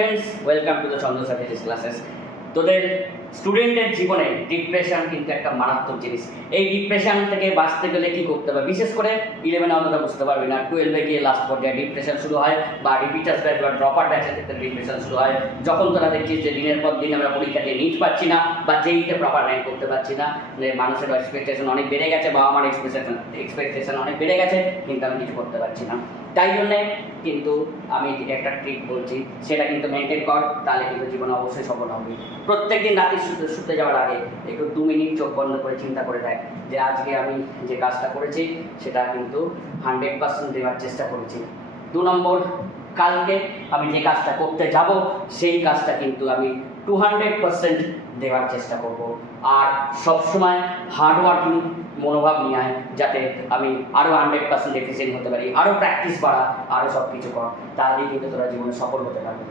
Students, welcome to the Chandra sir classes. তোদের স্টুডেন্টের জীবনে ডিপ্রেশন কিন্তু একটা মারাত্মক জিনিস। এই ডিপ্রেশন থেকে বাঁচতে গেলে কী করতে হবে, বিশেষ করে 11-এ অতটা বুঝতে পারবি না, 12-এ গিয়ে লাস্ট পর্যায়ে ডিপ্রেশন শুরু হয়, বা রিপিটার্স ব্যাচ বা ড্রপার ব্যাচের ক্ষেত্রে ডিপ্রেশন শুরু হয় যখন তোরা দেখছিস যে দিনের পর দিন আমরা পরীক্ষা দিয়ে নিট পাচ্ছি না বা যেইতে প্রপার র্যাঙ্ক করতে পারছি না। মানুষের এক্সপেকটেশন অনেক বেড়ে গেছে, বাবা মার এক্সপেকটেশন অনেক বেড়ে গেছে, কিন্তু আমি কিছু করতে পারছি না। তাই জন্যে কিন্তু আমি একটা ট্রিক বলছি, সেটা কিন্তু মেনটেন কর, তাহলে কিন্তু জীবনে অবশ্যই সফল হবে। প্রত্যেকদিন রাতে শুতে যাওয়ার আগে একটু 2 মিনিট চোখ বন্ধ করে চিন্তা করে দেখ যে আজকে আমি যে কাজটা করেছি সেটা কিন্তু 100% দেওয়ার চেষ্টা করেছি। 2 নম্বর, কালকে আমি যে কাজটা করতে যাব সেই কাজটা কিন্তু আমি 200% দেওয়ার চেষ্টা করব। আর সবসময় হার্ডওয়ার্কিং মনোভাব নিয়ে আয়, যাতে আমি আরও 100% এফিসিয়েন্ট হতে পারি, আরও প্র্যাকটিস বাড়া, আরও সব কিছু কর, তাহলেই কিন্তু তোরা জীবনে সফল হতে পারবে।